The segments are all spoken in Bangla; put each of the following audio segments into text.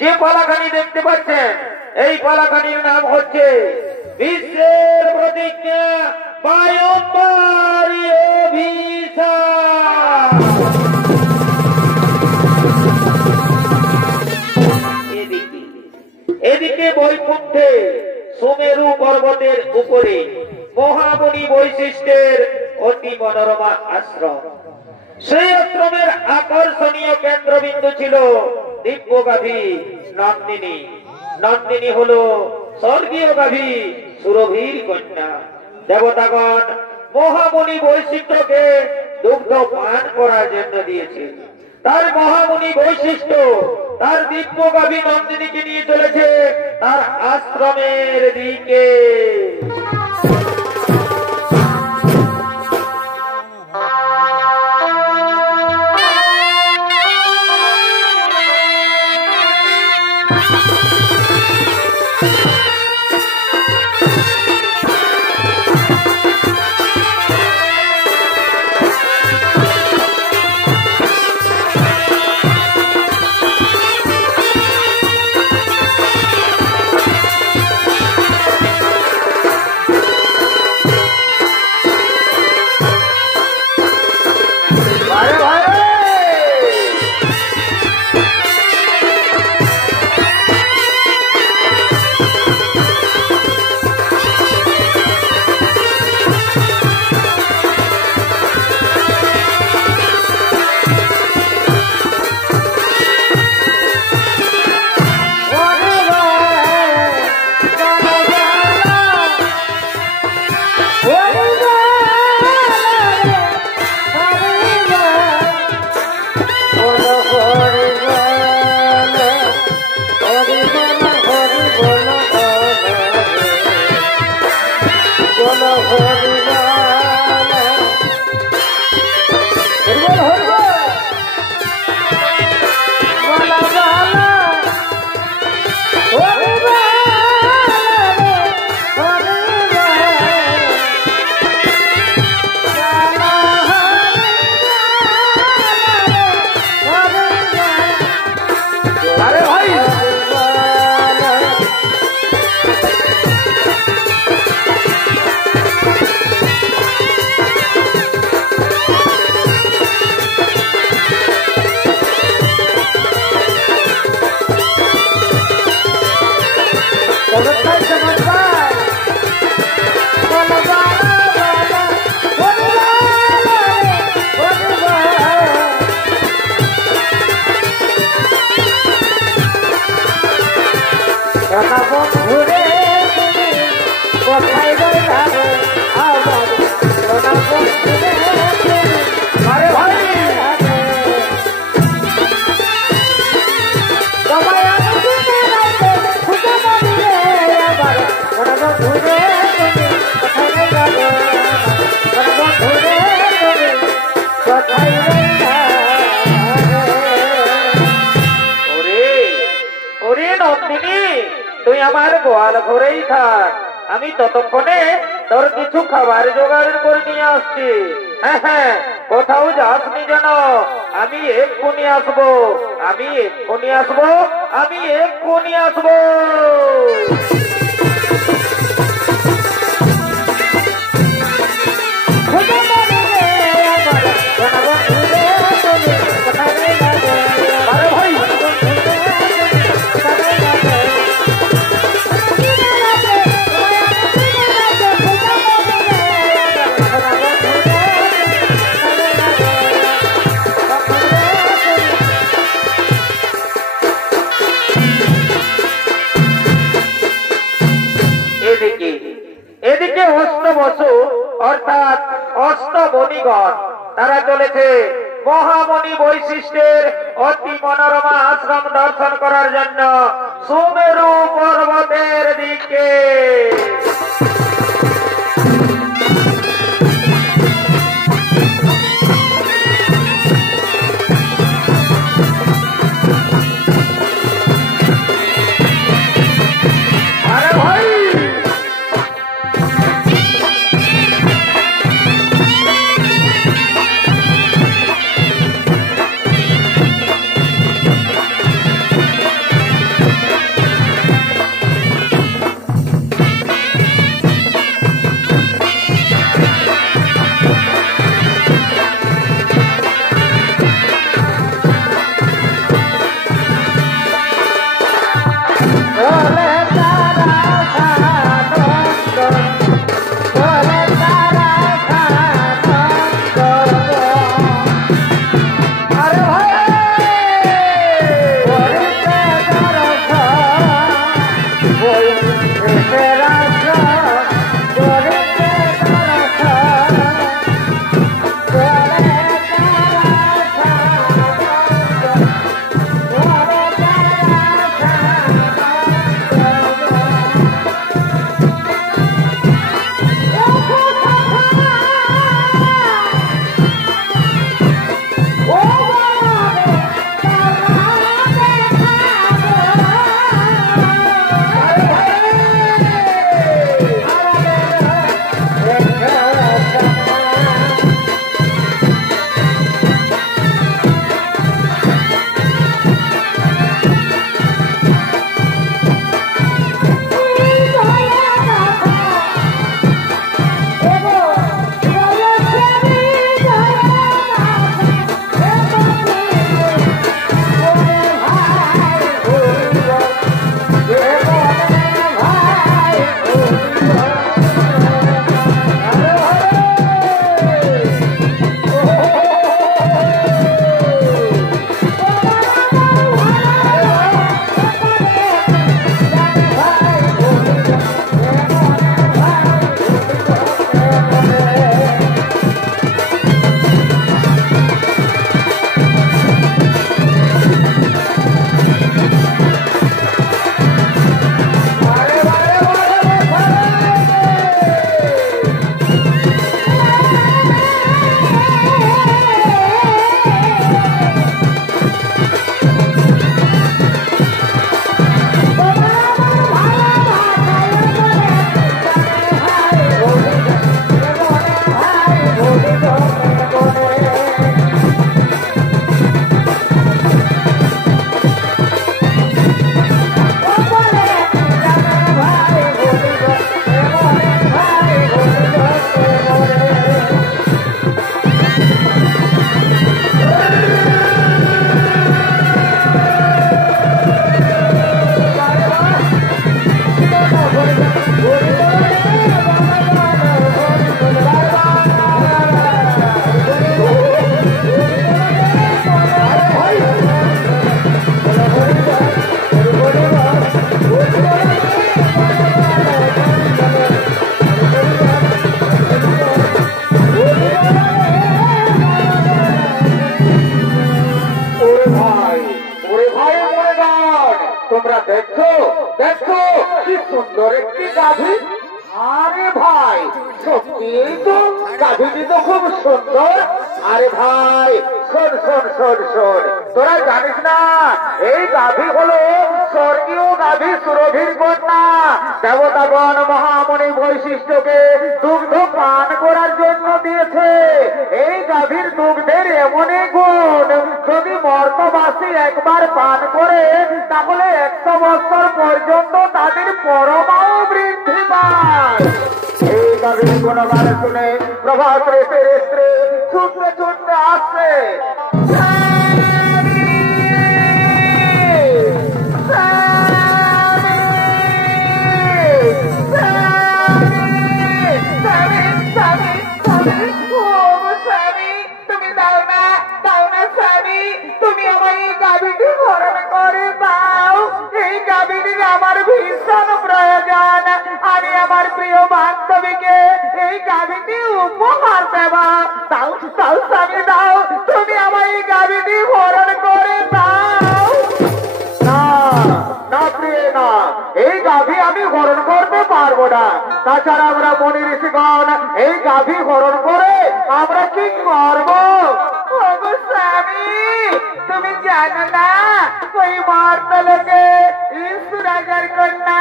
যে পালাখানি দেখতে পাচ্ছেন এই পালাখানির নাম হচ্ছে বিশ্বের প্রতিজ্ঞা বায়ুম্বরী অভিশাপ। এদিকে বৈকুণ্ঠে সুমেরু পর্বতের উপরে মহামণি বৈশিষ্ট্যের অতি মনোরমা আশ্রম। সেই আশ্রমের আকর্ষণীয় কেন্দ্রবিন্দু ছিল দিব্য গাভী নন্দিনী। নন্দিনী হলো স্বর্গীয় গাভী সুরভীর কন্যা। দেবতাগণ মহামণি বৈশিষ্ট্যকে দুগ্ধ পান করার জন্য দিয়েছে। তার মহামণি বৈশিষ্ট্য তার দিব্য গাভী নন্দিনীকে নিয়ে চলেছে তার আশ্রমের দিকে। তুই আমার গোয়াল ঘরেই থাক, আমি ততক্ষণে তোর কিছু খাবার জোগাড় করে নিয়ে আসছি। হ্যাঁ হ্যাঁ, কোথাও যাসনি যেন। আমি এক্ষুনি আসবো, আমি এক্ষুনি আসবো, আমি এক্ষুনি আসবো। এদিকে অষ্টবসু অর্থাৎ অষ্টমণিগণ তারা চলেছে মহামণি বৈশিষ্ট্যের অতি মনোরমা আশ্রম দর্শন করার জন্য সুমেরু পর্বতের দিকে। তোমরা দেখছো দেখছো কি সুন্দর একটি গাভী। আরে ভাই সত্যি তো গাভীটি তো খুব সুন্দর। আরে ভাই শোন শোন শোন শোন, তোরা জানিস না এই গাভী হলো স্বর্গীয় গাভী সুরভির কন্যা। দেবতাগণ মহামণি বৈশিষ্ট্যকে দুগ্ধ পান করার জন্য দিয়েছে। এই গাভীর দুগ্ধের এমনই গুণ, যদি মর্তবাসী একবার পান করে তাহলে 100 বছর পর্যন্ত তাদের পরমাও বৃদ্ধি পায়। এই গাভীর গুণগান শুনে প্রভাত রেসের স্ত্রী ছুটতে ছুটতে আসছে। তুমি দাও না স্বামী, তুমি আমার এই গাভীটি হরণ করে দাও। এই গাভীটির আমার ভীষণ প্রয়োজন। আমি আমার প্রিয় বান্ধবীকে এই গাভীটি উপহার দেবা। দাও দাও স্বামী দাও, তুমি আমার এই গাভীটি হরণ করে দাও। না না প্রিয় না, এই গাভী আমি হরণ করতে পারবো না। তাছাড়া আমরা মনি ঋষিগণ এই গাভী হরণ করে আমরা কি করবো? স্বামী তুমি জানো না ওই মর্তলোকে রাজার কন্যা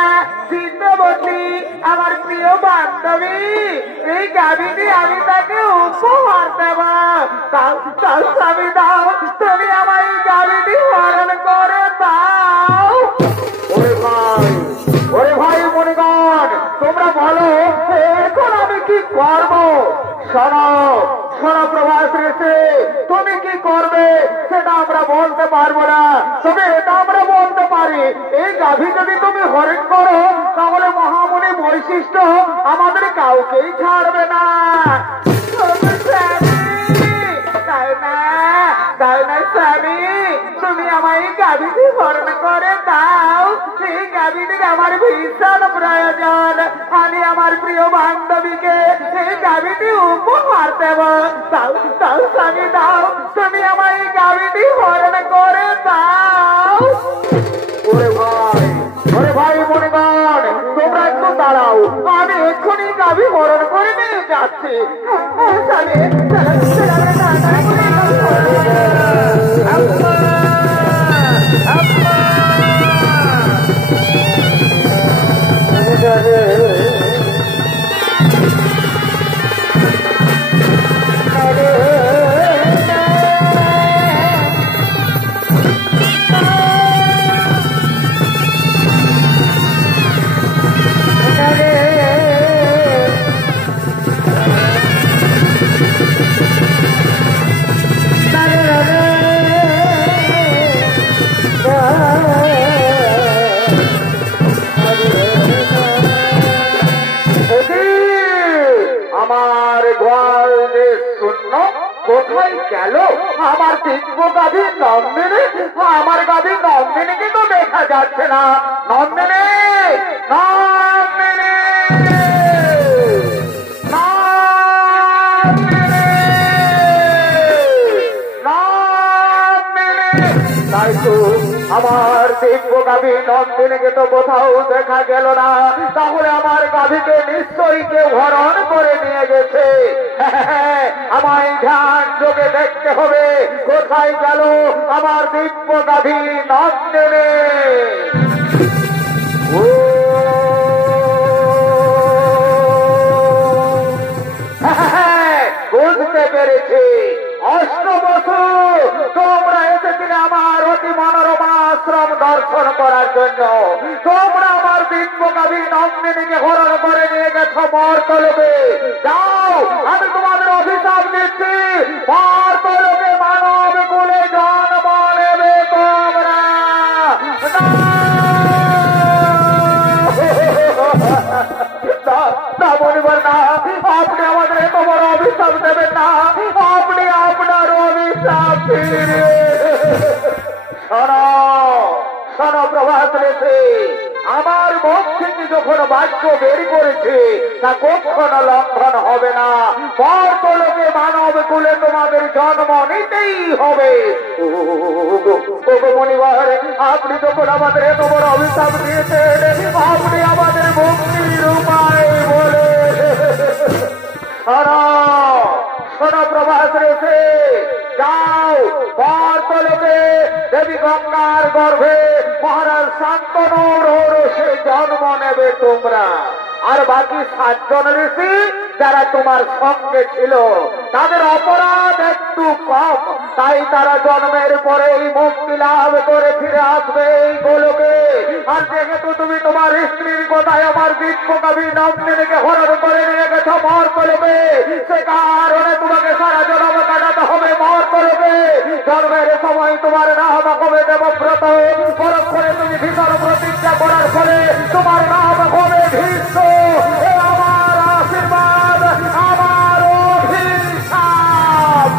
চিত্রবতী আমার প্রিয় বান্ধবী, এই গাভীটি আমি তাকে উপহার দেব। তাও স্বামী দাও, তুমি আমার এই গাভীটি হরণ করে দাও। ওরে ভাই মনিগণ, তোমরা বলো এখন আমি কি করবো? শোনো শোনো প্রভাস ঋষি, তুমি কি করবে সেটা আমরা বলতে পারবো না, তবে এটা আমরা বলতে পারি এই গাভী যদি তুমি হরণ করো তাহলে মহামণি বৈশিষ্ট্য আমাদের কাউকেই ছাড়বে না। তাই না স্বামী, তুমি আমার এই গাভীটি হরণ করে দাও। এই গাভীটির আমার ভীষণ প্রয়োজন। আমি আমার প্রিয় বান্ধবীকে এই গাভীটি উপহার দেব। তাও তাও স্বামী দাও, তুমি আমার এই গাভীটি হরণ করে দাও। ওরে ভাই মনিগণ, তোমরা একটু দাঁড়াও, আমি এক্ষুনি গাভী হরণ করে নিয়ে যাচ্ছি। আমার ঘর যে শূন্য, কোথায় গেল আমার দিব্য গাভী নন্দিনী? আমার গাভী নন্দিনীকে তো দেখা যাচ্ছে না। নন্দিনী নন্দিনী তাই তো আমার দিব্য গাভী নন্দিনীকে তো কোথাও দেখা গেল না। তাহলে আমার গাভীকে নিশ্চয়ই কেউ হরণ করে নিয়ে গেছে। আমায় ধ্যান যোগে দেখতে হবে কোথায় গেল আমার দিব্য গাভী নন্দিনী। বুঝতে পেরেছি, অষ্টবসু তোমরা এসেছিলে আমার অতি মনোরমা আশ্রম দর্শন করার জন্য। তোমরা আমার দিব্য গাভী নন্দিনীকে হরণ করে নিয়ে গেছো মর্তলোকে। যাও, আমি তোমাদের অভিশাপ দিচ্ছি, মর্তলোকে মানব কুলে জন্ম নেবে তোমরা। না বলিবার না, আপনি আমাদের এত বড় অভিশাপ দেবেন না। আপনি আপনার অভিশাপ ফিরে শোনো শোনো প্রভাত ঋষি, আমার মুখ থেকে যখন বাক্য বের করেছে তা কখনো লঙ্ঘন হবে না। মর্তলোকে মানব কুলে তোমাদের জন্ম নিতেই হবে। মণিবার, আপনি যখন আমাদের এত বড় অভিশাপ দিয়েছেন, আপনি আমাদের মুক্তির উপায় বলে শোনো প্রভাস রেখে যাও মর্তলোকে দেবী গঙ্গার গর্ভে মহারাজ শান্তনুর ঔরসে জন্ম নেবে তোমরা। আর বাকি 7 জন ঋষি যারা তোমার সঙ্গে ছিল তাদের অপরাধ একটু কম, তাই তারা জন্মের পরেই মুক্তি লাভ করে ফিরে আসবে এই গোলকে। আর যেহেতু তুমি তোমার স্ত্রীর কথায় আমার বিশ্বকবি নন্দিনীকে হরণ করে নিয়ে গেছো মর্তলোকে, সে কারণে তোমাকে সারা জন্ম কাটাতে হবে মর্তলোকে। জন্মের সময় তোমার নাম হবে দেবব্রত, পরক্ষণে তুমি ভীষণ প্রতিজ্ঞা করার ফলে তোমার নাম হবে ভীষ্ম। আমার আশীর্বাদ, আমার অভিশাপ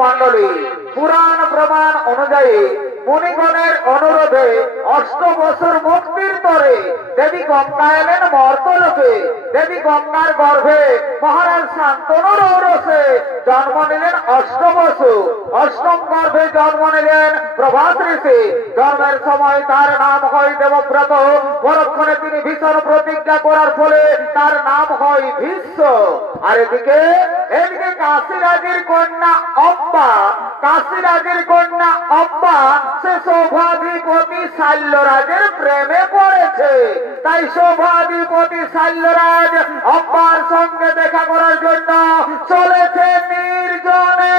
মন্ডলী। পুরাণ প্রমাণ অনুযায়ী মুনিগণের অনুরোধে 8 বছর মুক্তির তরে দেবী গঙ্গা এলেন মর্তলোকে। দেবী গঙ্গার গর্ভে মহারাজ শান্তনুর ঔরসে জন্ম নিলেন 8 বছর। 8ম গর্ভে জন্ম নিলেন প্রভাস ঋষি। জন্মের সময় তার নাম হয় দেবব্রত, পরক্ষণে তিনি ভীষণ প্রতিজ্ঞা করার ফলে তার নাম হয় ভীষ্ম। আর এদিকে কাশীরাজের কন্যা অম্বা, কাশীরাজের কন্যা অম্বা সে সৌভাধিপতি শাল্যরাজের প্রেমে পড়েছে। তাই সৌভাধিপতি শাল্যরাজ অম্বার সঙ্গে দেখা করার জন্য চলেছে নির্জনে।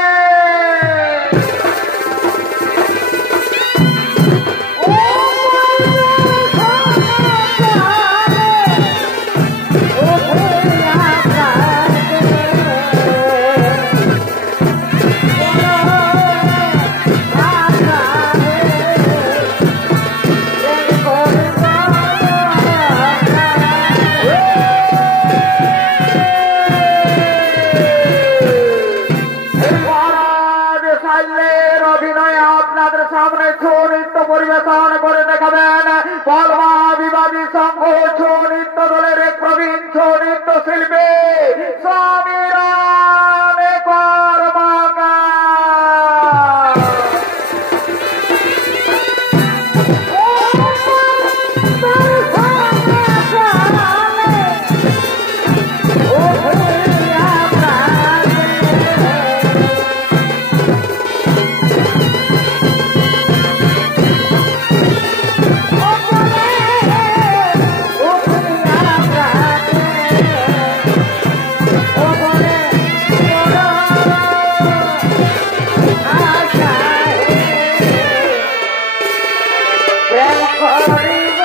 প্রেম করিব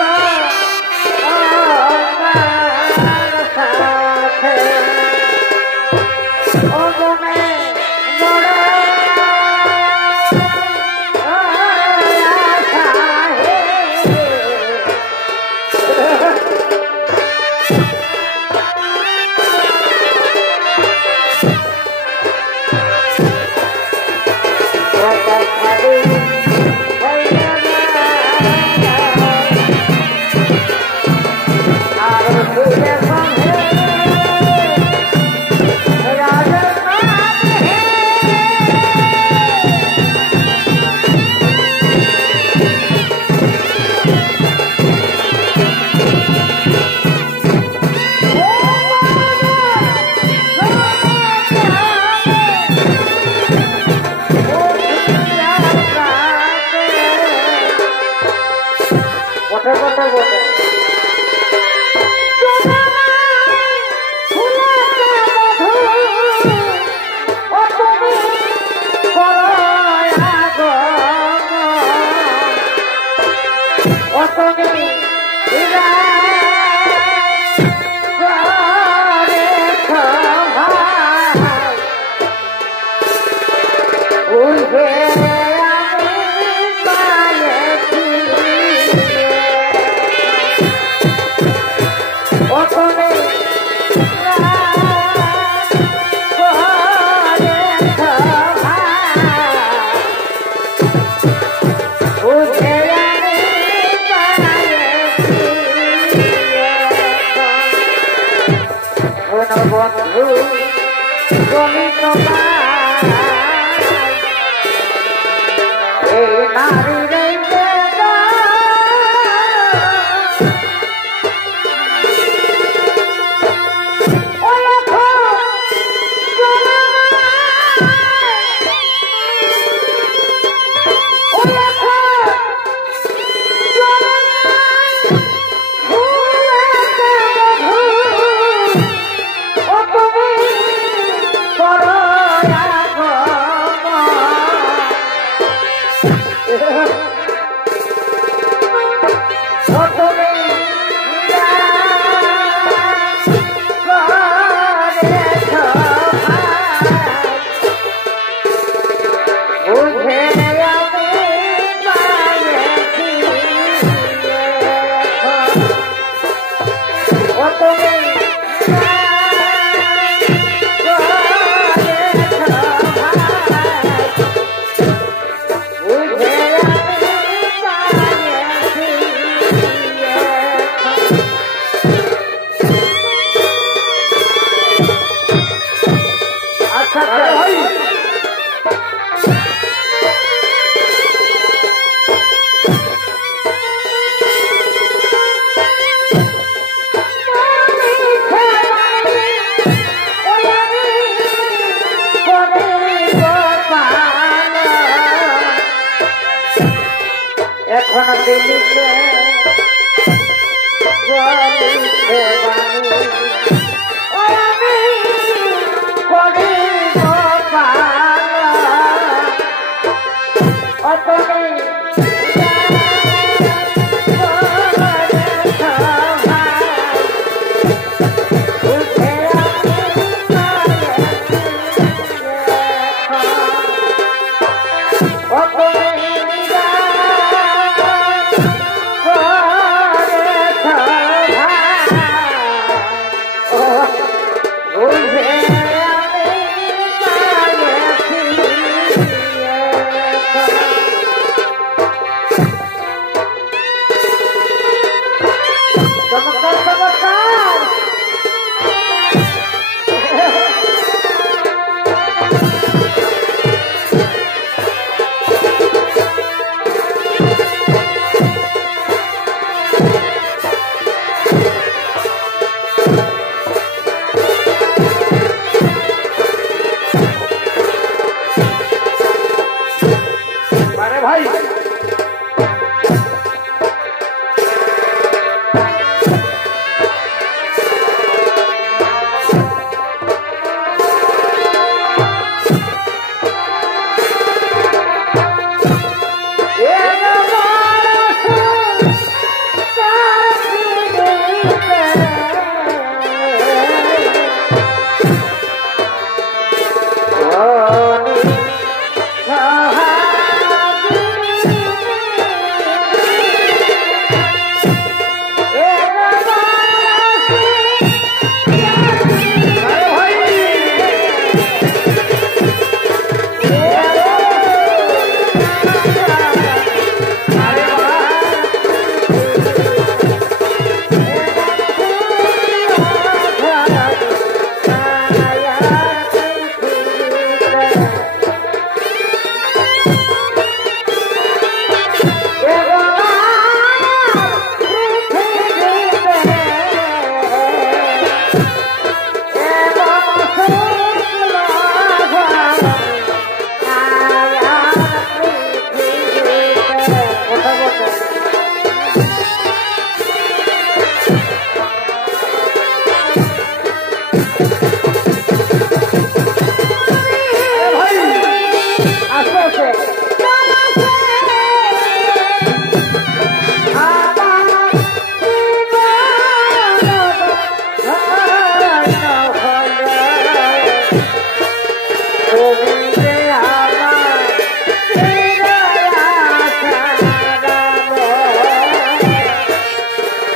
আমার সাথে ও মনে মরে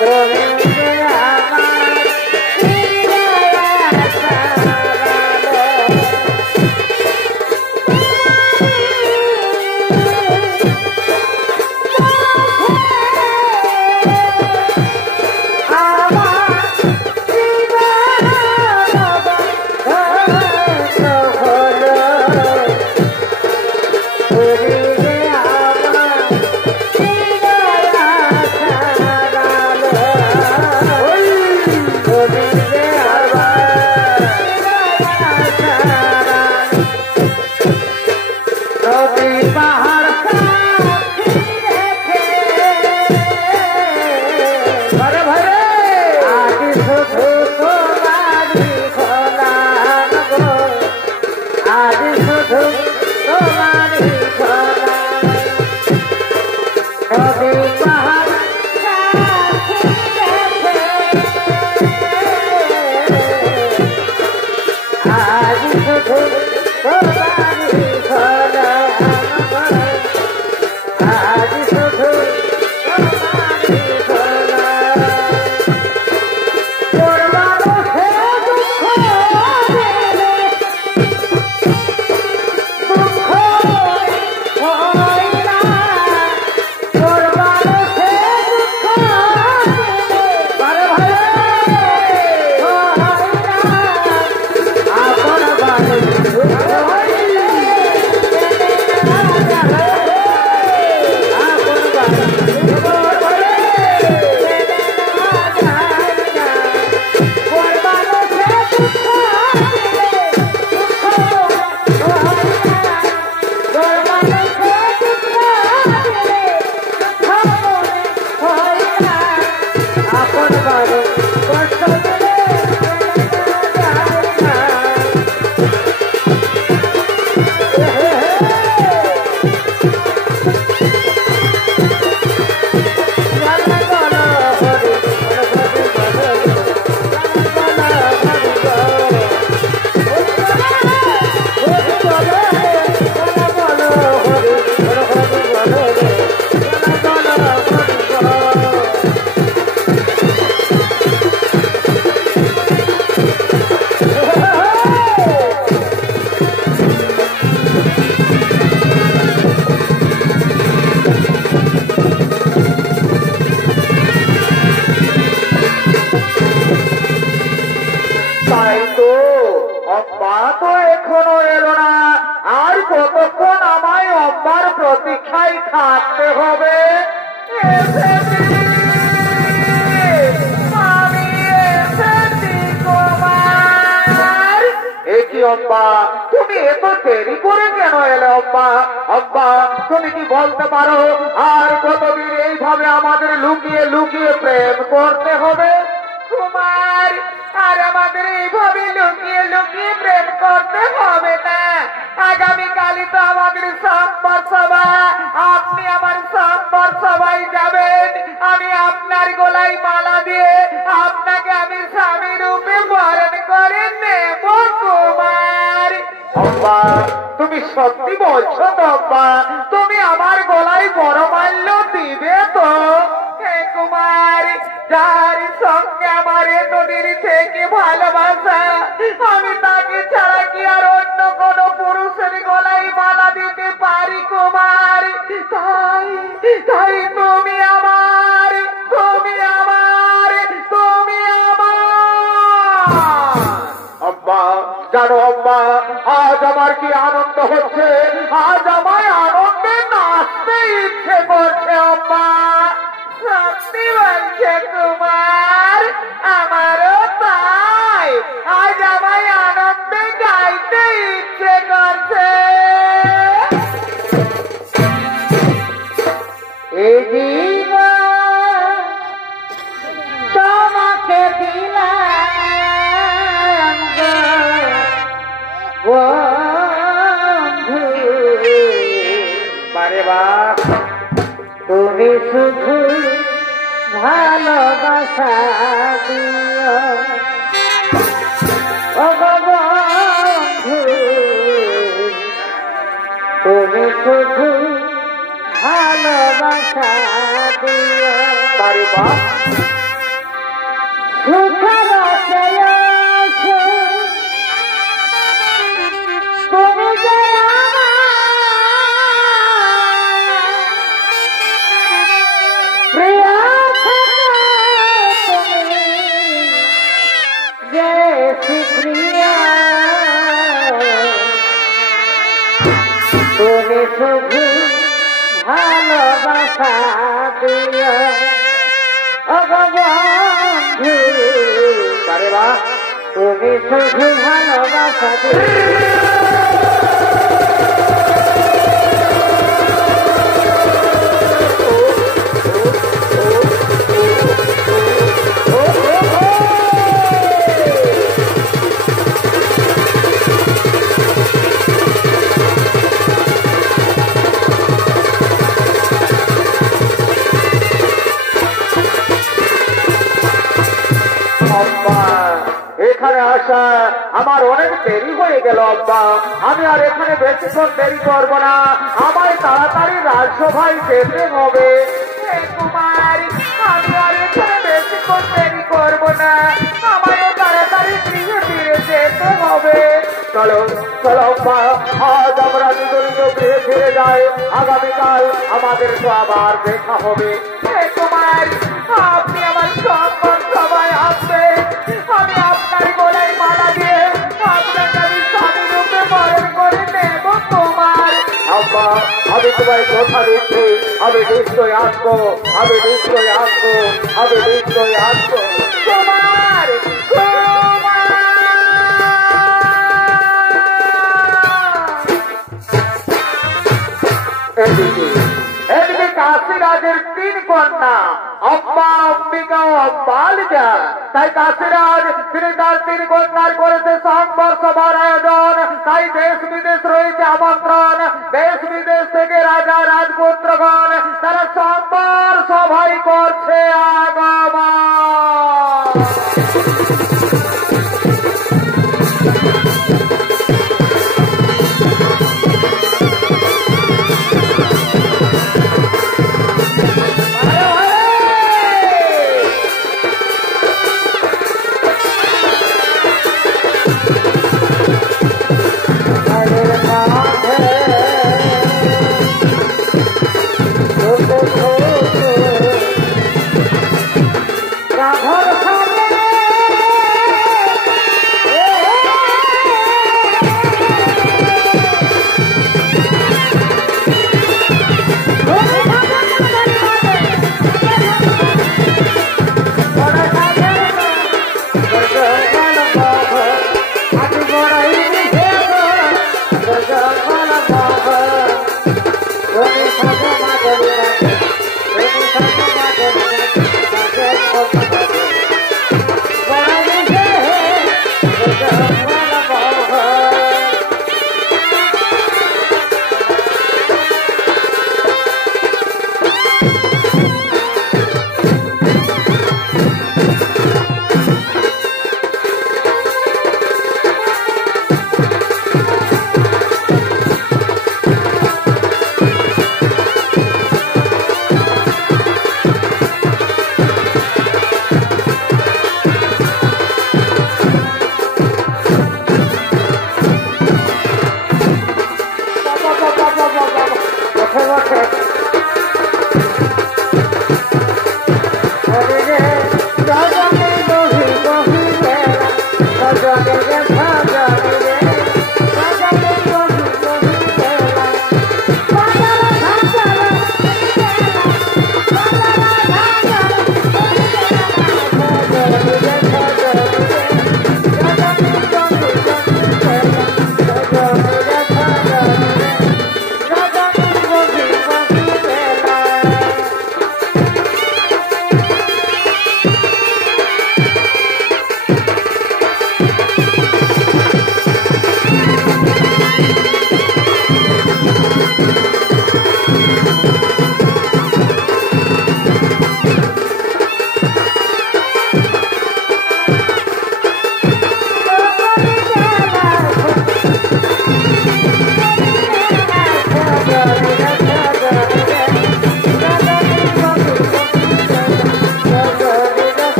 তুমি যে আমার হৃদয়ে প্রতীক্ষায় থাকতে হবে। আমি এসেছি কুমার। এ কি অম্বা, তুমি এত দেরি করে কেন এলে অম্বা? অম্বা, তুমি কি বলতে পারো আর কতদিন এইভাবে আমাদের লুকিয়ে লুকিয়ে প্রেম করতে হবে? কুমার, আর আমাদের এইভাবে লুকিয়ে লুকিয়ে প্রেম করতে হবে না। আগামীকালই তো আমাদের সম্বর সভা, আপনি আমার সম্বর সভায় যাবেন। আমি আপনার গলায় মালা দিয়ে আপনাকে আমি স্বামী রূপে বরণ করে নেব কুমার। অম্বা, তুমি সত্যি বলছো তো অম্বা? তুমি আমার গলায় বরমাল্য দিবে তো? হে কুমার, যার সঙ্গে আমার এতদিন থেকে ভালোবাসা, আমি তাকে ছাড়া কি আর অন্য কোন পুরুষের গলায় মালা দিতে পারি কুমার? তাই তাই তুমি আমার, তুমি আমার, তুমি আমার। আব্বা, জানো আব্বা, আজ আমার কি আনন্দ হচ্ছে, আজ আমায় আনন্দে নাচতে ইচ্ছে করছে আব্বা। সত্যি বলছে কুমার, আমারও তাই, আজ আমায় আনন্দে গাইতে ইচ্ছে করছে। এই জীবন তোমাকে দিলাম গো বন্ধু, বারে বার তুমি শুধু ভালোবাসা দিও ও বন্ধু, তুমি শুধু ভালোবাসা দিও। বারে বার বন্ধু আরে বা তুমি শুধু ভালোবাসা এখানে আসা আমার অনেক দেরি হয়ে গেল আব্বা। আমি আর এখানে বেশিক্ষণ দেরি করবো না, আমায় তাড়াতাড়ি রাজসভায় যেতে হবে। কুমারী আমি আর এখানে বেশিক্ষণ দেরি করবো না, আমারও তাড়াতাড়ি গৃহে ফিরে যেতে হবে। চলো চলো আব্বা, আজ আমরা দুজনে গৃহে ফিরে যাই, আগামীকাল আমাদের তো আবার দেখা হবে। কুমারী আপনি আমার সম্মান সবাই আসবে, আমি আপনার গলায় মালা দিয়ে আপনাকে আমি স্বামী রূপে বরণ করে নেব কুমার। আব্বা আমি তোমায় কথা দিচ্ছি, আমি নিশ্চয়ই আসবো, আমি নিশ্চয়ই আসবো, আমি নিশ্চয়ই আসবো। কুমার কুমার এদিকে কাশীরাজের 3 কন্যা অম্বা, অম্বিকা ও অম্বালিকা। তাই কাশীরাজ তিনি তার 3 কন্যার করেছে সংবর সভার আয়োজন। তাই দেশ বিদেশ রয়েছে আমন্ত্রণ, দেশ বিদেশ থেকে রাজা রাজপুত্রগণ তারা সংবর সভাই করছে আগমন।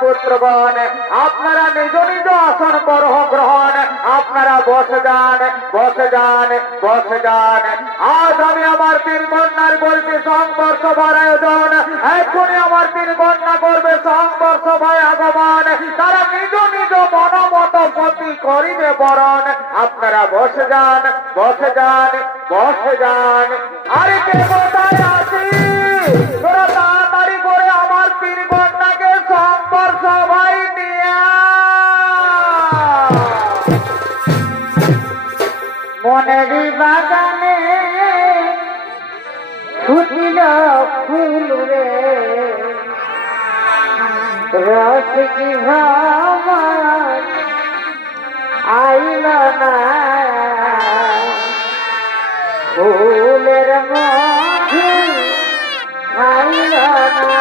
পুত্রগণ আপনারা নিজ নিজ আসন গ্রহণ আপনারা বসে যান বসে যান বসে যান। আজ আমি আমার তিন কন্যার করছি সংবর্ষ সভার আয়োজন। এখনই আমার তিন কন্যা করবে সংবর্ষ সভায় আগমন। তারা নিজ নিজ মনোমত পতি করিবে বরণ। আপনারা বসে যান বসে যান বসে যান। আরে কে কোথায় আছি তোরা তাড়াতাড়ি করে আমার তিন কন্যাকে সংবর্ষ সভায় নিয়ে মনের বাগানে ফুটিল ফুল রে রস কি ভ্রমণ আইল না ফুলের মধু আইল না।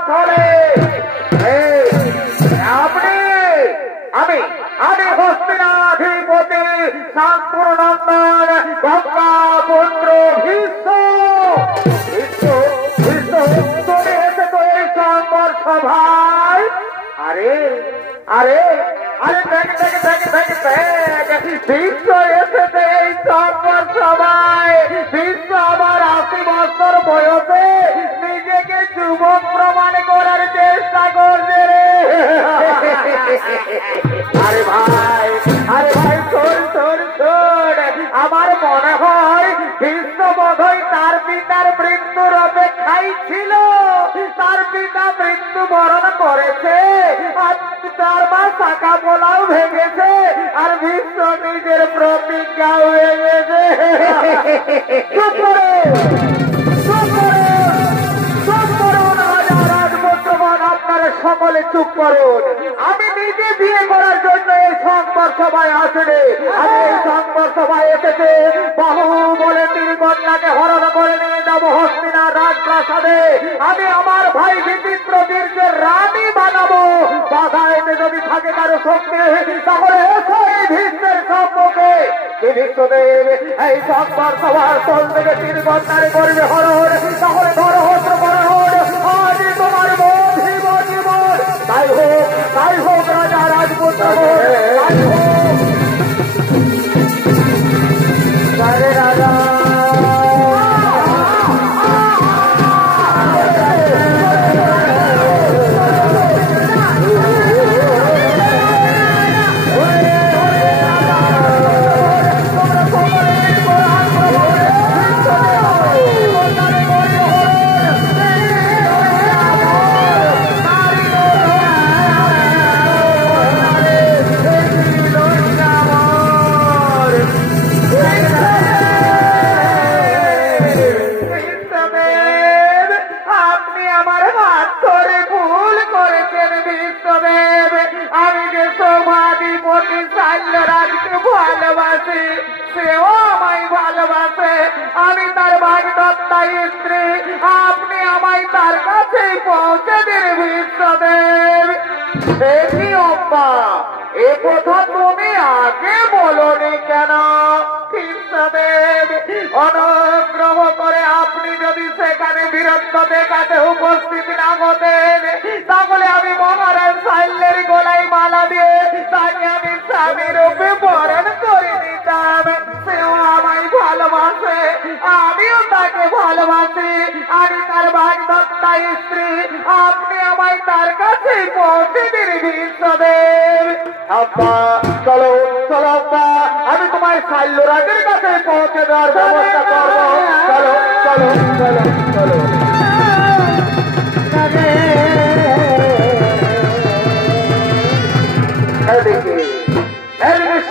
স্থলে আপনি আমি আমি হস্তিনাধিপতি শান্তনন্দন গঙ্গা পুত্র ভীষ্ম তুমি এসে তো এই সংবর সভায় আরে আরে আরে বিশ্ব এসেছে এই সংবর সভায় বিশ্ব আমার 80 বছর বয়সে নিজেকে যুবক প্রমাণ করার চেষ্টা করছে রে আরে ভাই শোন আমার মনে হয় বিশ্ব বোধহয় তার পিতার মৃত্যুর অপেক্ষাই ছিল তার পিতা মৃত্যু বরণ করেছে আর তার মা শাখা পোলাও ভেঙেছে আর বিশ্ব নিজের প্রতিজ্ঞা হয়ে গেছে চুপ করুন রাজপুত্রগণ আপনারা সকলে চুপ করুন আমি নিজে বিয়ে করার জন্য এই সংবর সভায় আসলে আমি এই সংবর সভায় এসেছে বাহু বলে তিন কন্যাকে হরণ করে নিয়ে যাবো হস্তিনা রাজপ্রাসাদে আমি আমার ভাই বিচিত্র বীর্যের রানী বানাবো বাধা এতে যদি থাকে কারো শক্তি তাহলে এসো এই ভীষ্মের সম্মুখে ভীষ্মদেব এই সংবর সভার স্থল থেকে তিন কন্যারে করবে হরণ তাহলে ধরো হস্ত্র হরণ আজ তোমার জীবন তাই হোক রাজা রাজপুত্র তাই হোক রাজা সেও আমায় ভালোবাসে আমি তার ভাগদত্তাই স্ত্রী আপনি আমায় তার কাছে পৌঁছে দিন বিশ্বদেব দেখি অম্বা এ কথা তুমি আগে বলনি কেন বিশ্বদেব অনুগ্রহ করে আপনি যদি সেখানে বীরত্ব দেখাতে উপস্থিত না হতেন তাহলে আমি মহারাজ সাইলের গলায় মালা দিয়ে তাকে আমি স্বামীর রূপে বরণ করে নিতাম সেও আমায় ভালোবাসে আমিও তাকে ভালোবাসি আমি তার ভাগদত্তা স্ত্রী আপনি আমায় তার কাছে পৌঁছে দিন বিশ্বদেব আব্বা চলো আব্বা আমি তোমায় সাইল্যরাজের কাছে পৌঁছে দেওয়ার ব্যবস্থা করবো চলো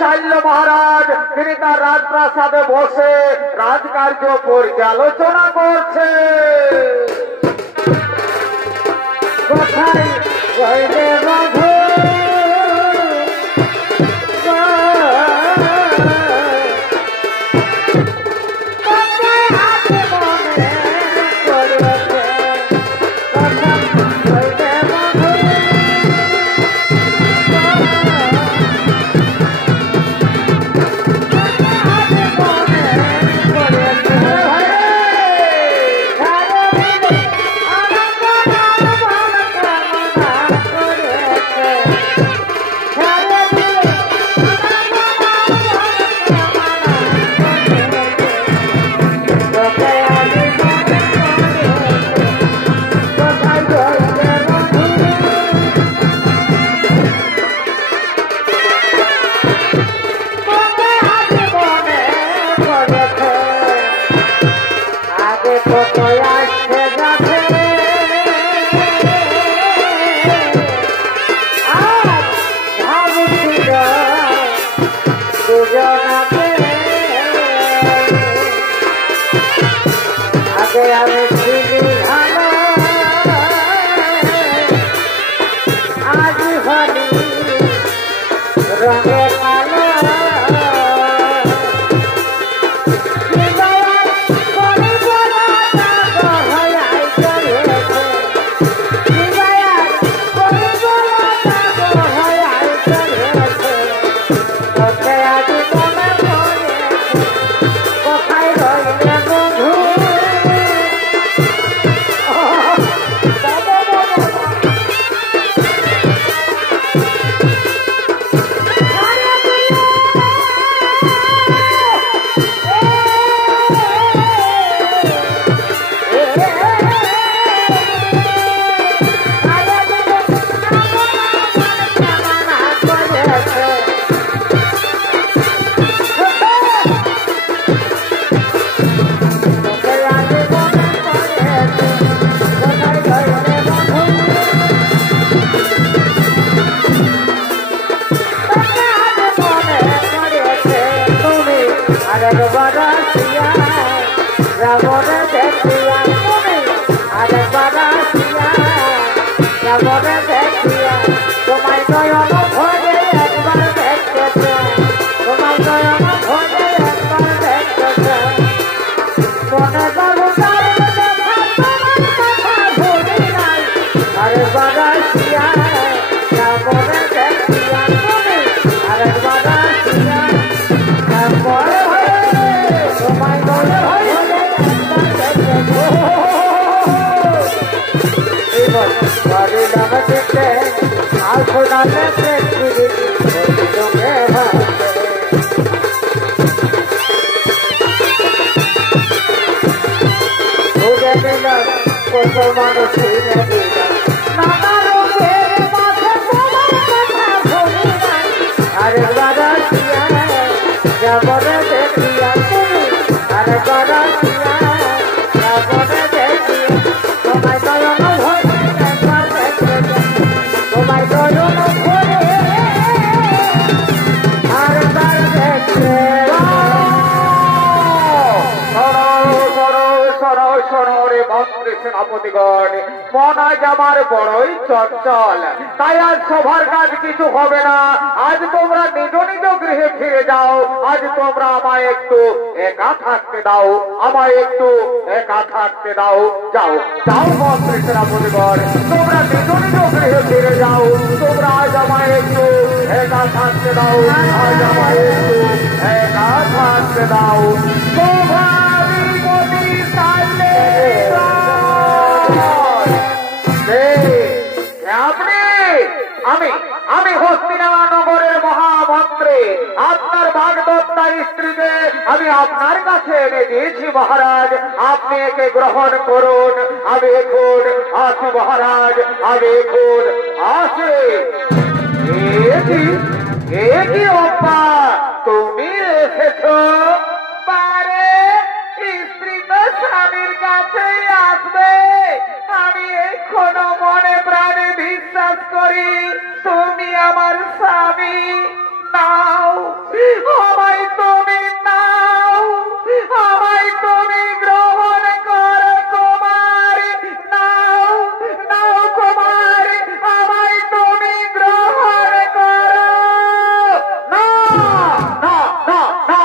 শাল্য মহারাজ তিনি তার রাজপ্রাসাদে বসে রাজকার্য পর্যালোচনা করছে কোথায় যাবনে দেখিয়া তোমায় নয়ন ভরে একবার দেখতে চাই তোমায় নয়ন ভরে একবার দেখতে চাই মনে করো তারে দেখা তোমার কথা ভুলি নাই আরে বাগাসিয়া যাবনে দেখিয়া তুমি আরে বাগাসিয়া যাবনে তোমায় নয়ন ভরে একবার দেখতে Body love it, I'll put on the flexibility. Don't ever. Who get in love? For someone to see me. Nana, don't care about the woman that I'm holding on. Are Bada Sia, Jabona Dekia, Are Bada Sia, Jabona Dekia. Oh my God, I know what. তোমায় নয়ন ভরে আর তার দেখতে রে মন্ত্রী সেনাপতিগণ মন আজ আমার বড়ই চঞ্চল তাই আজ সভার কাজ কিছু হবে না আজ তোমরা নিজ নিজ গৃহে ফিরে যাও আজ তোমরা আমায় একটু একা থাকতে দাও আমায় একটু একা থাকতে দাও যাও যাও মন্ত্রী সেনাপতিগণ তোমরা নিজ নিজ গৃহে ফিরে যাও তোমরা আজ আমায় একটু একা থাকতে দাও আজ আমায় একটু একা থাকতে দাও আমি হস্তিনাপুর নগরের মহামন্ত্রী আপনার বাগদত্তার স্ত্রীকে আমি আপনার কাছে এনে দিয়েছি মহারাজ আপনি একে গ্রহণ করুন আমি এখন আসি মহারাজ আমি এখন আসি কি অপ্পা তুমি এসেছো পারে স্ত্রী তো স্বামীর কাছেই আসবে আমি এখনো মনে প্রাণে বিশ্বাস করি তুমি আমার স্বামী নাও আমায় তুমি নাও আমায় তুমি গ্রহণ করো কুমারী নাও নাও কুমারী আমায় তুমি গ্রহণ করো না না না না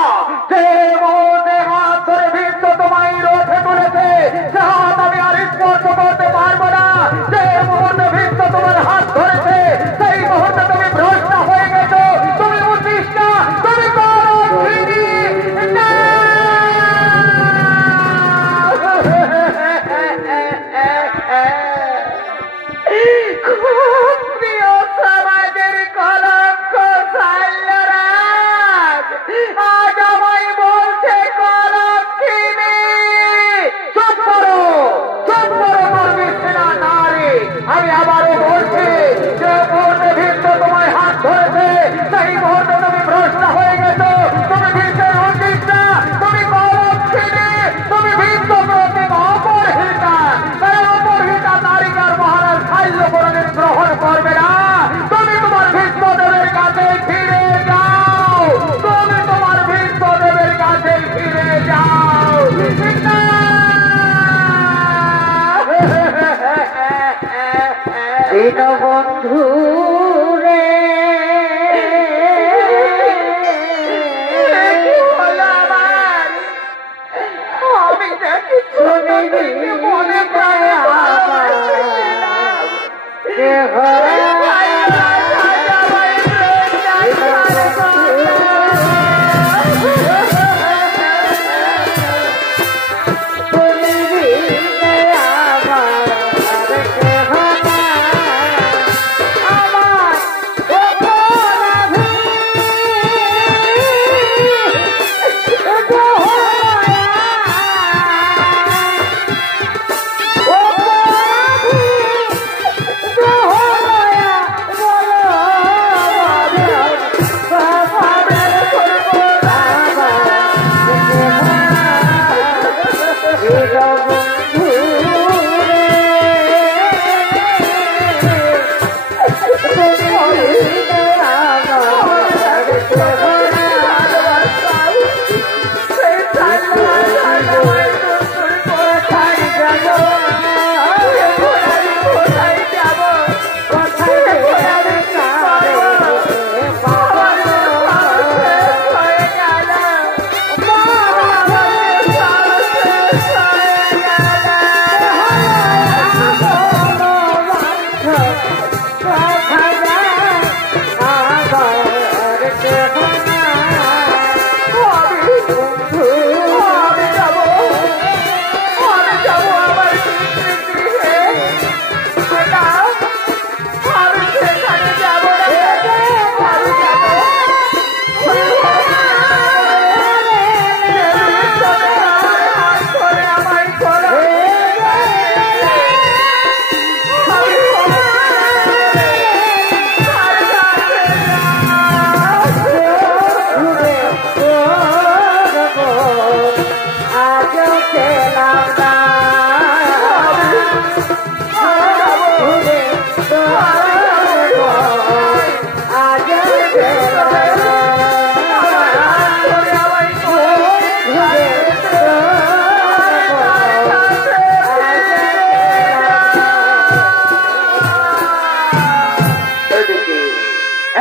যে মোহনে হাত ধরে ভীত তোমায় রোধে তুলেছে সে হাত আমি আর স্পর্শ করতে পারবো না যে মুহূর্তে ভীত তোমার হাত ধরেছে সেই মুহূর্তে তুমি ভ্রষ্ট হয়ে গেছো তুমি উদ্দিষ্ট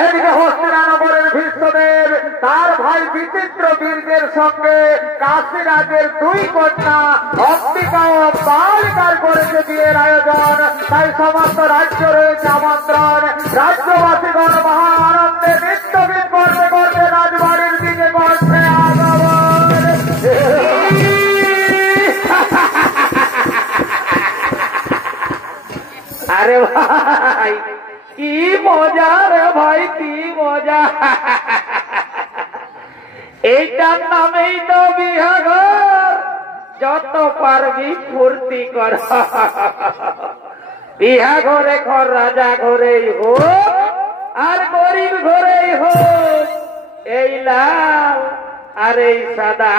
এদিকে হস্তিনানগরের ভীষ্মদেব তার ভাই বিচিত্র বীর্যের সঙ্গে কাশীরাজের দুই কন্যা অম্বিকা ও বালিকার করেছে বিয়ের আয়োজন। তাই সমস্ত রাজ্য রয়েছে আমন্ত্রণ। রাজ্যবাসীগণ মহা আনন্দে নৃত্যগীত করতে করতে রাজবাড়ির দিকে করছে আগমন। আরে ভাই কি মজা রে ভাই, কি মজা! এইটার নামেই তো বিহাঘর। যত পারবি ফুর্তি কর। বিহা ঘরে ঘর রাজা ঘরেই হোক আর গরিব ঘরেই হোক, এই লাল আর এই সাদা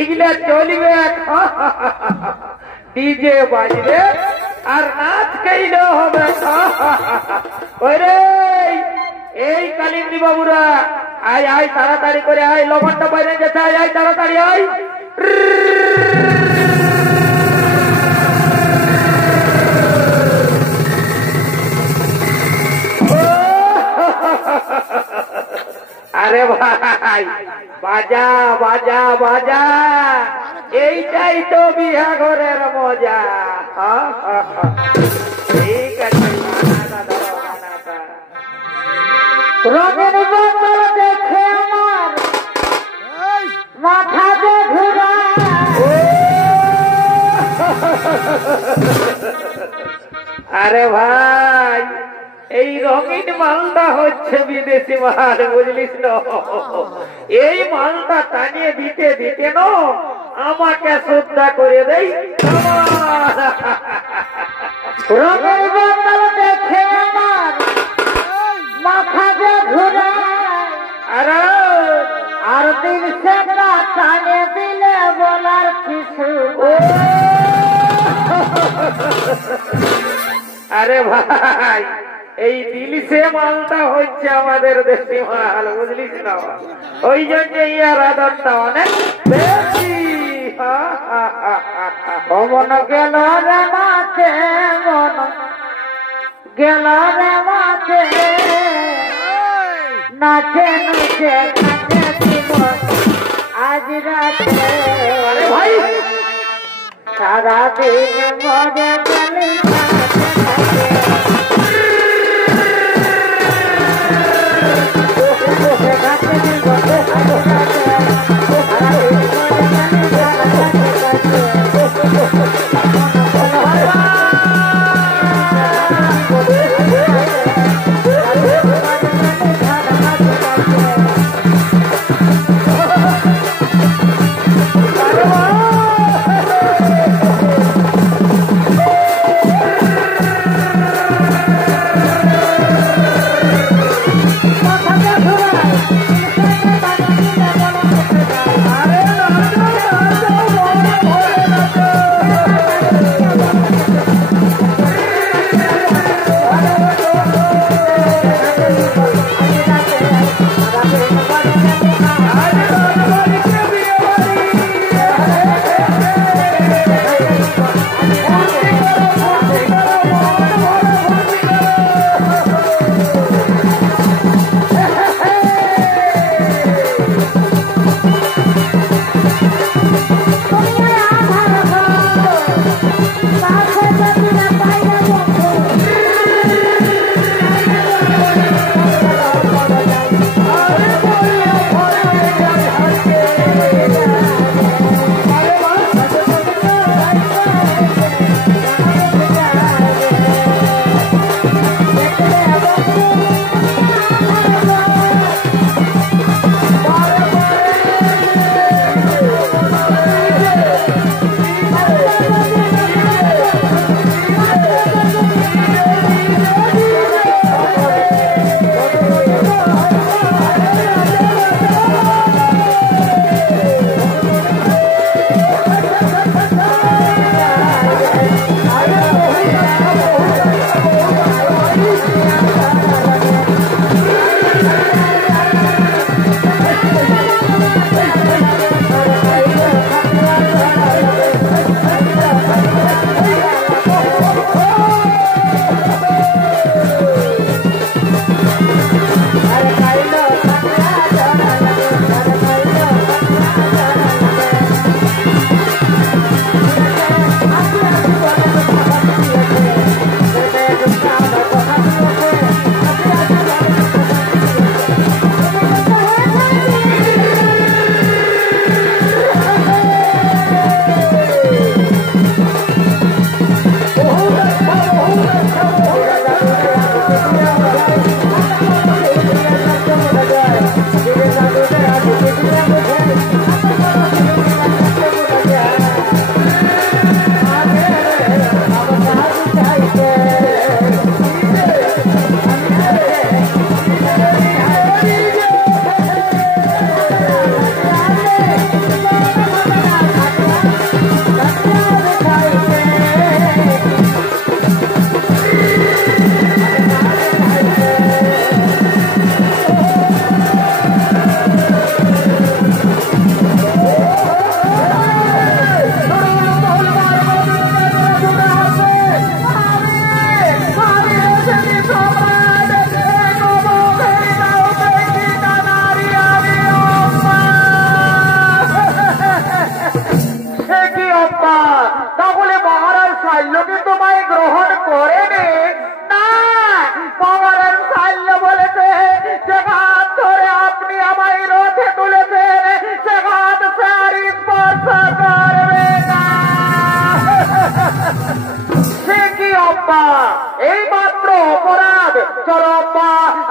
এগুলা চলবে। ডিজে বাজবে আর নাচ গাইলে হবে। ওরে এই কালিন্দী বাবুরা, আয় আয় তাড়াতাড়ি করে আয়, লবণটা বাইরে যেতে, আয় আয় তাড়াতাড়ি আয়। আরে ভাই বাজা বাজা বাজা, এইটাই তো বিহা ঘরের মজা। ঠিক আছে, রঙের বদল দেখে আমার মাথা ঘুরায়। আরে ভাই এই রঙিন মালটা হচ্ছে বিদেশি মাল, বুঝলিস না? এই মালটা টানিয়ে দিতে দিতে ন আমাকে শ্রদ্ধা করে দেই। রঙের বদল দেখে আমার মাথা ঘুরায়। আরে আর দিন সে টানে দিলে বলার কিছু। আরে ভাই এই দিলিসে মালটা হচ্ছে আমাদের দেশি মাল, বুঝলিস না? ওই জন্য ইয়ার আদরটা অনেক বেশি। মন গেল রে মাঠে, মন গেল রে মাঠে, নাচে নাচে কাটে জীবন আজ রাতে। আরে ভাই সারাদিন মনে গেলি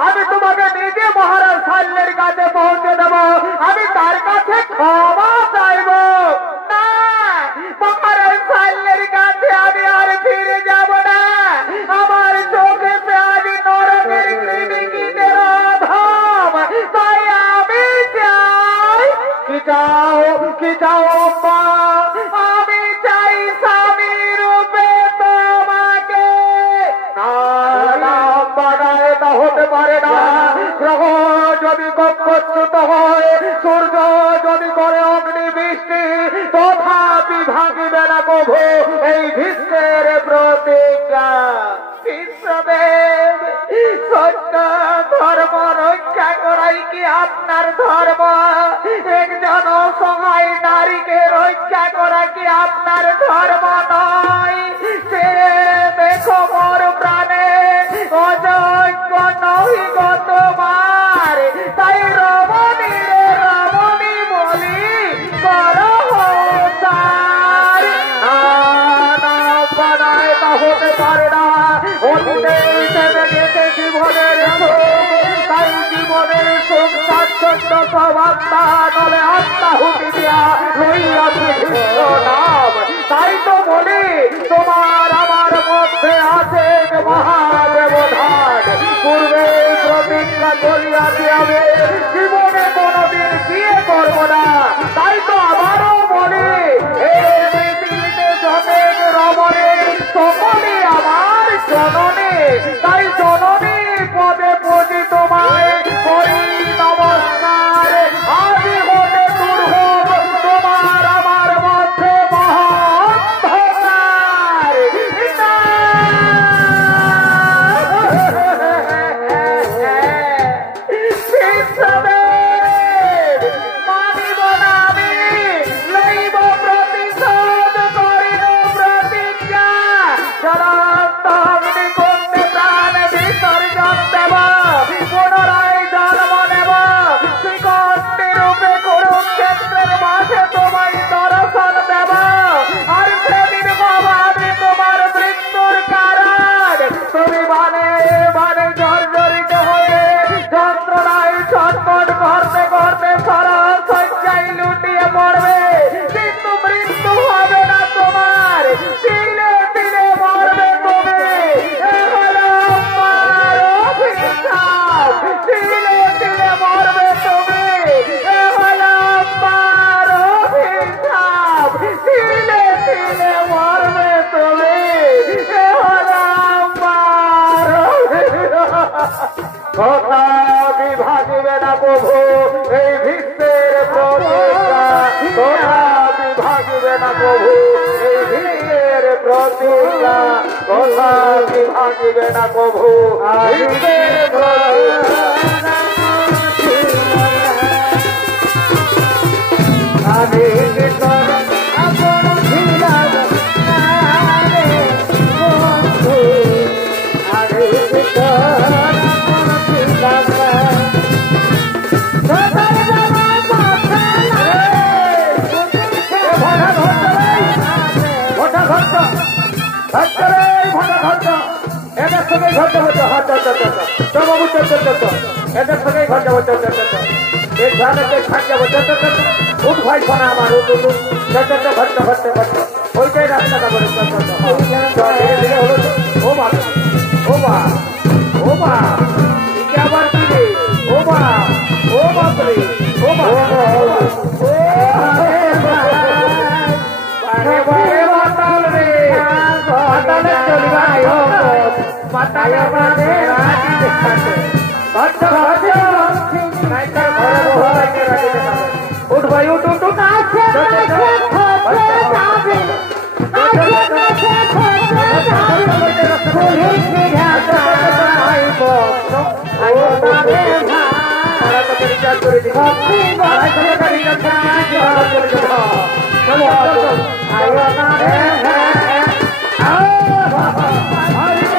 আমি তোমাকে নিজে মহারাজ সাল্লের কাছে পৌঁছে দেব, আমি তার কাছে ক্ষমা চাইব না। মহারাজ সাল্লের কাছে আমি আর ফিরে যাব না। আমার চোখে আজ নরকের কৃমিকীটের অভাব, তাই আমি চাই। কি চাও মা? আমি চাই স্বামী রূপে তোমাকে। না বানায় তা হতে পারে না। গ্রহ যদি কক্ষচ্যুত হয়, সূর্য যদি করে অগ্নি বৃষ্টি, তথাপি ভাঙিবে না কভু এই বিশ্বের প্রতিজ্ঞা। বিশ্বদেব, সত্য ধর্ম রক্ষা করাই কি আপনার ধর্ম? একজন অসহায় নারীকে রক্ষা করা কি আপনার ধর্ম নয়? সে দেখো মোর প্রাণে অযোগ্য নহি গো তোমার, তাই রমণী রে রমণী বলি করো তার। বানায় তা হতে পারে না। অতীতে হিসেবে গেছে জীবনের সুখ, তাই জীবনের সুখ স্বাচ্ছন্দ্য সব আত্মা নলে আত্মাহুতি দিয়া লইয়াছি কৃষ্ণ নাম। তাই তো বলি তোমার আমার মধ্যে আছে এক মহাব্যবধান। পূর্বে প্রতিজ্ঞা করিয়াছি আমি জীবনে কোনদিন বিয়ে করব না। তাই তো আবারও বলি এই পৃথিবীতে যতেক রমণী সকলে আমার জননী। তাই জননী পদে পুজি তোমায় করি নমস্কার। আজি হতে দূর হোক তোমার আমার মধ্যে মহান্ধকার। মানিব না আমি, লইব প্রতিশোধ, করিব প্রতিজ্ঞা। জলান্তগ্নি কুণ্ডে প্রাণ বিসর্জন দেব, পুনরায় জন্ম নেব শ্রীকণ্ঠী রূপে কুরুক্ষেত্রের মাঝে তোমায় দর্শন দেব। আর সেদিন বাবা আমি তোমার মৃত্যুর কারণ। তুমি মানে মানে জর্জরিত হয়ে যন্ত্রণায় ছটফট করতে করতে সরল শয্যায় লুটিয়ে পড়বে, কিন্তু মৃত্যু হবে না তোমার। তিলে তিলে মরবে তুমি। এ হলো আমার অভিশাপ। তিলে তিলে মরবে তুমি। এ হলো আমার অভিশাপ। তিলে তিলে মরবে তুমি। এ হলো আমার অভিশাপ। কথা বিভাগিবে না প্রভু এই বিশ্বের প্রতিজ্ঞা। কথা বিভাগিবে না প্রভু এই বিশ্বের প্রতিজ্ঞা। কথা বিভাগিবে না প্রভু বিশ্বের প্রতিজ্ঞা। আমি ভিতর আপন ছিলাম না রে বন্ধু, আমি ভিতর আপন ছিলাম না। এদের সঙ্গে ঘন্টা হতো বাবু এদের সঙ্গে ঘন্টা হতো এক ধানে খাট যাবো উঠ ভাই খানা আমার উঠ ঘন্টা ঘন্টা ঘন্টা ওইটাই রাস্তাটা বলে হলো। ও মা ও মা ও মা আবার কি রে? ও মা ও বাপরে ও মা মাতাল রে মাতালে চলিবা মাতালে বাদে রাজি দেখাতে ঘন্টা ঘন্টা নাইকার ঘরে বহাইতে রাজি দেখাতে। উঠ ভাই উঠ উঠ উঠ আছে আছে খোঁজে যাবে আছে খোঁজে যাবে পুলিশ বিঘাতা আইব আইব বাদে ভাড়া তো রিচার্জ করে দিই আড়াই টাকা রিচার্জ করে দিই চলো আইব বাদে আও বাবা আইব